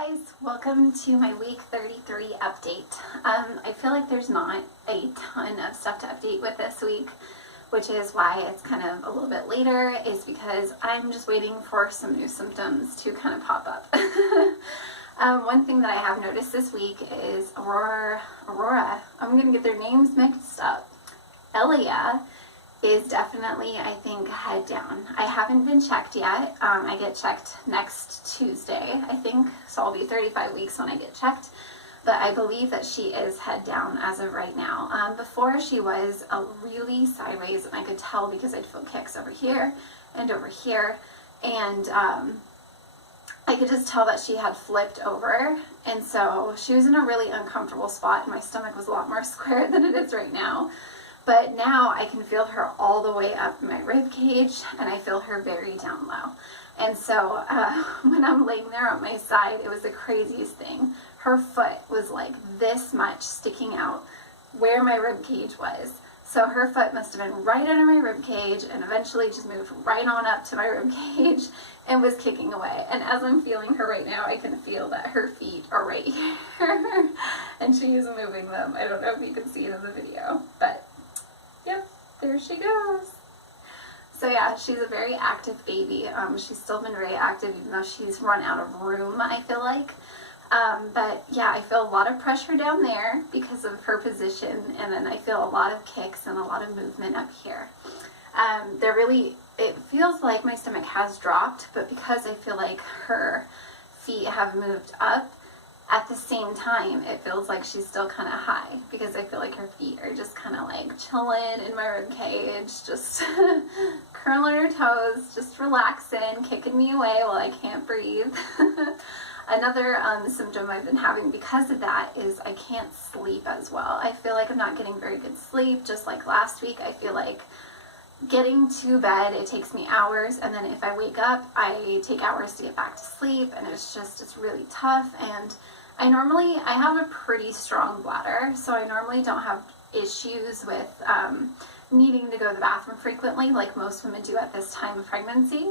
guys, welcome to my week 33 update. I feel like there's not a ton of stuff to update with this week, which is why it's kind of a little bit later, is because I'm just waiting for some new symptoms to kind of pop up. One thing that I have noticed this week is Aurora, I'm going to get their names mixed up. Elia is definitely, I think, head down. I haven't been checked yet. I get checked next Tuesday, I think, so I'll be 35 weeks when I get checked. But I believe that she is head down as of right now. Before, she was really sideways, and I could tell because I'd feel kicks over here and over here. And I could just tell that she had flipped over. And so she was in a really uncomfortable spot, and my stomach was a lot more square than it is right now. But now I can feel her all the way up in my rib cage, and I feel her very down low. And so when I'm laying there on my side, it was the craziest thing. Her foot was like this much sticking out where my rib cage was. So her foot must have been right under my rib cage and eventually just moved right on up to my rib cage and was kicking away. And as I'm feeling her right now, I can feel that her feet are right here and she is moving them. I don't know if you can see it in the video, but yep, there she goes. So yeah, she's a very active baby. She's still been very active even though she's run out of room, I feel like. But yeah, I feel a lot of pressure down there because of her position, and then I feel a lot of kicks and a lot of movement up here. It feels like my stomach has dropped, but because I feel like her feet have moved up, at the same time, it feels like she's still kind of high because I feel like her feet are just kind of like chilling in my rib cage, just curling her toes, just relaxing, kicking me away while I can't breathe. Another symptom I've been having because of that is I can't sleep as well. I feel like I'm not getting very good sleep, just like last week. I feel like getting to bed, it takes me hours, and then if I wake up, I take hours to get back to sleep, and it's really tough. And I have a pretty strong bladder, so I normally don't have issues with needing to go to the bathroom frequently like most women do at this time of pregnancy.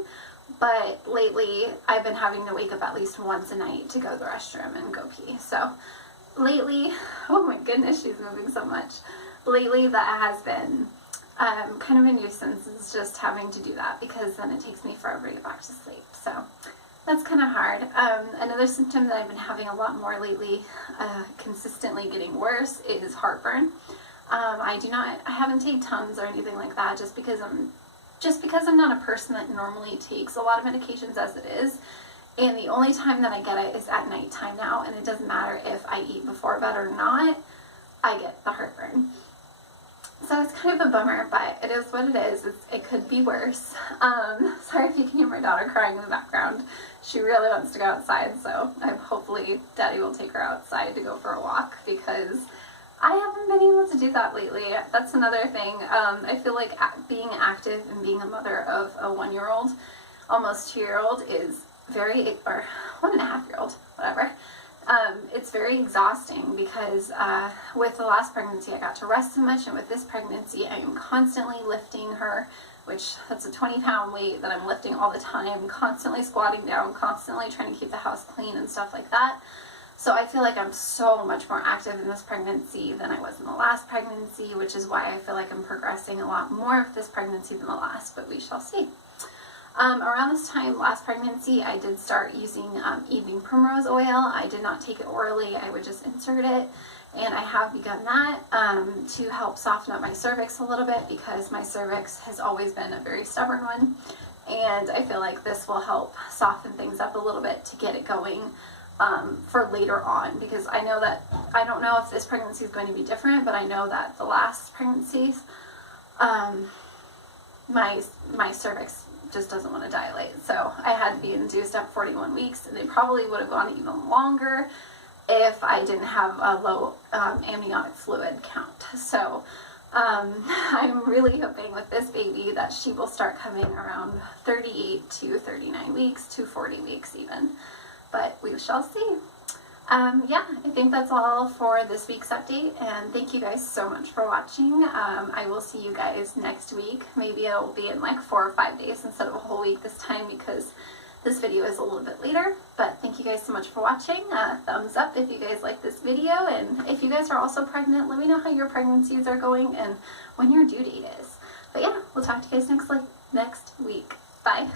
But lately, I've been having to wake up at least once a night to go to the restroom and go pee. So lately, oh my goodness, she's moving so much. Lately, that has been kind of a nuisance, is just having to do that because then it takes me forever to get back to sleep. So that's kind of hard. Another symptom that I've been having a lot more lately, consistently getting worse, is heartburn. I haven't taken Tums or anything like that just because I'm not a person that normally takes a lot of medications as it is. And the only time that I get it is at nighttime now, and it doesn't matter if I eat before bed or not, I get the heartburn. So it's kind of a bummer, but it is what it is. It could be worse. Sorry if you can hear my daughter crying in the background. She really wants to go outside, so hopefully Daddy will take her outside to go for a walk because I haven't been able to do that lately. That's another thing. I feel like being active and being a mother of a 1-year-old, almost 2-year-old, is or 1.5-year-old, whatever. It's very exhausting because with the last pregnancy I got to rest so much, and with this pregnancy I am constantly lifting her, which that's a 20-pound weight that I'm lifting all the time, constantly squatting down, constantly trying to keep the house clean and stuff like that. So I feel like I'm so much more active in this pregnancy than I was in the last pregnancy, which is why I feel like I'm progressing a lot more with this pregnancy than the last, but we shall see. Around this time last pregnancy, I did start using evening primrose oil. I did not take it orally, I would just insert it, and I have begun that to help soften up my cervix a little bit because my cervix has always been a very stubborn one, and I feel like this will help soften things up a little bit to get it going for later on, because I don't know if this pregnancy is going to be different, but I know that the last pregnancies, my cervix just doesn't want to dilate. So I had to be induced at 41 weeks, and they probably would have gone even longer if I didn't have a low amniotic fluid count. So I'm really hoping with this baby that she will start coming around 38 to 39 weeks to 40 weeks even. But we shall see. Yeah, I think that's all for this week's update, and thank you guys so much for watching. I will see you guys next week. Maybe it'll be in like 4 or 5 days instead of a whole week this time because this video is a little bit later. But thank you guys so much for watching. Thumbs up if you guys like this video, and if you guys are also pregnant, let me know how your pregnancies are going and when your due date is. But yeah, we'll talk to you guys next week. Bye.